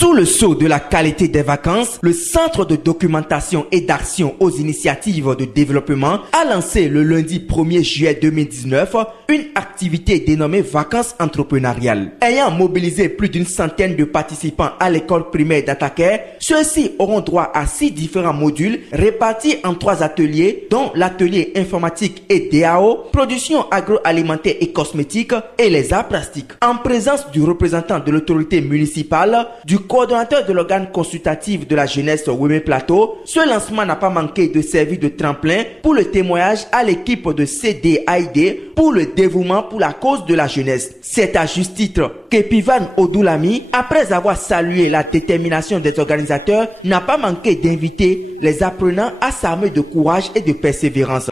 Sous le sceau de la qualité des vacances, le Centre de documentation et d'action aux initiatives de développement a lancé le lundi 1er juillet 2019 une activité dénommée Vacances entrepreneuriales. Ayant mobilisé plus d'une centaine de participants à l'école primaire d'Ataker, ceux-ci auront droit à 6 différents modules répartis en 3 ateliers, dont l'atelier informatique et DAO, production agroalimentaire et cosmétique et les arts plastiques. En présence du représentant de l'autorité municipale, du coordonnateur de l'organe consultatif de la jeunesse Weme Plateau, ce lancement n'a pas manqué de servir de tremplin pour le témoignage à l'équipe de CDAID pour le dévouement pour la cause de la jeunesse. C'est à juste titre qu'Epivan Odoulami, après avoir salué la détermination des organisateurs, n'a pas manqué d'inviter les apprenants à s'armer de courage et de persévérance.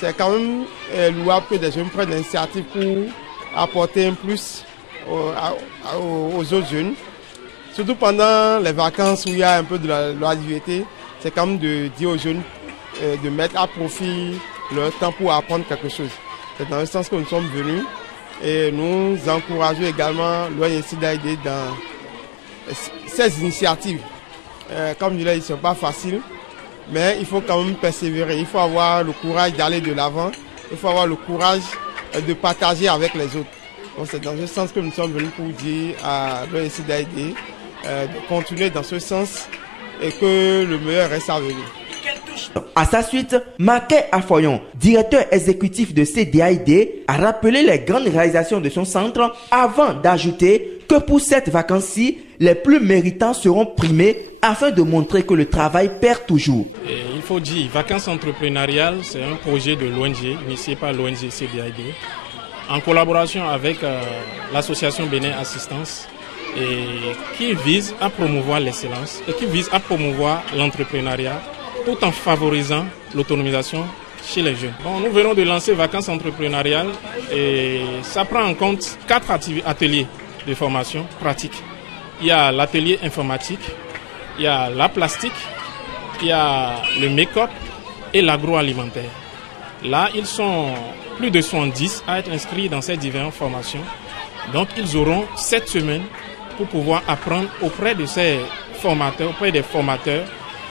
C'est quand même louable que des jeunes prennent l'initiative pour apporter un plus aux autres jeunes. Surtout pendant les vacances où il y a un peu de la loisireté, c'est quand même de dire aux jeunes de mettre à profit leur temps pour apprendre quelque chose. C'est dans ce sens que nous sommes venus et nous encourageons également l'ONCDAID dans ces initiatives. Comme je l'ai dit, ce n'est pas facile, mais il faut quand même persévérer. Il faut avoir le courage d'aller de l'avant, il faut avoir le courage de partager avec les autres. Donc c'est dans ce sens que nous sommes venus pour dire à l'ONCDAID de continuer dans ce sens et que le meilleur reste à venir. À sa suite, Maké Afoyon, directeur exécutif de CDAID, a rappelé les grandes réalisations de son centre avant d'ajouter que pour cette vacance-ci, les plus méritants seront primés afin de montrer que le travail perd toujours. Il faut dire, Vacances entrepreneuriales, c'est un projet de l'ONG, initié par l'ONG CDAID, en collaboration avec l'association Bénin Assistance, et qui vise à promouvoir l'excellence et qui vise à promouvoir l'entrepreneuriat tout en favorisant l'autonomisation chez les jeunes. Bon, nous venons de lancer Vacances entrepreneuriales et ça prend en compte 4 ateliers de formation pratique. Il y a l'atelier informatique, il y a la plastique, il y a le make-up et l'agroalimentaire. Là, ils sont plus de 70 à être inscrits dans ces différentes formations. Donc, ils auront 7 semaines pour pouvoir apprendre auprès de ces formateurs, auprès des formateurs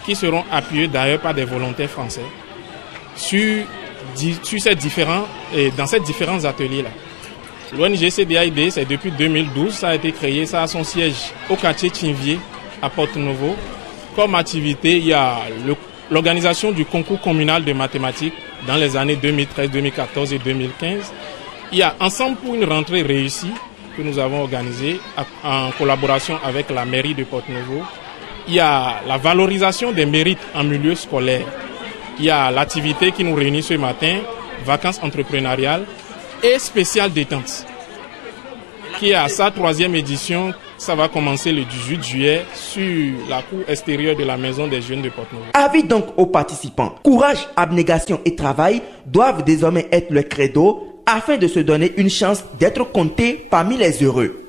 qui seront appuyés d'ailleurs par des volontaires français dans ces différents ateliers-là. L'ONG CDAID, c'est depuis 2012, ça a été créé, ça a son siège au quartier Tinvier à Porto-Novo. Comme activité, il y a l'organisation du concours communal de mathématiques dans les années 2013, 2014 et 2015. Il y a Ensemble pour une rentrée réussie que nous avons organisée en collaboration avec la mairie de Porto-Novo. Il y a la valorisation des mérites en milieu scolaire. Il y a l'activité qui nous réunit ce matin, Vacances entrepreneuriales et spéciale détente, qui est à sa 3e édition. Ça va commencer le 18 juillet sur la cour extérieure de la Maison des Jeunes de Porto-Novo. Avis donc aux participants. Courage, abnégation et travail doivent désormais être le credo afin de se donner une chance d'être comptés parmi les heureux.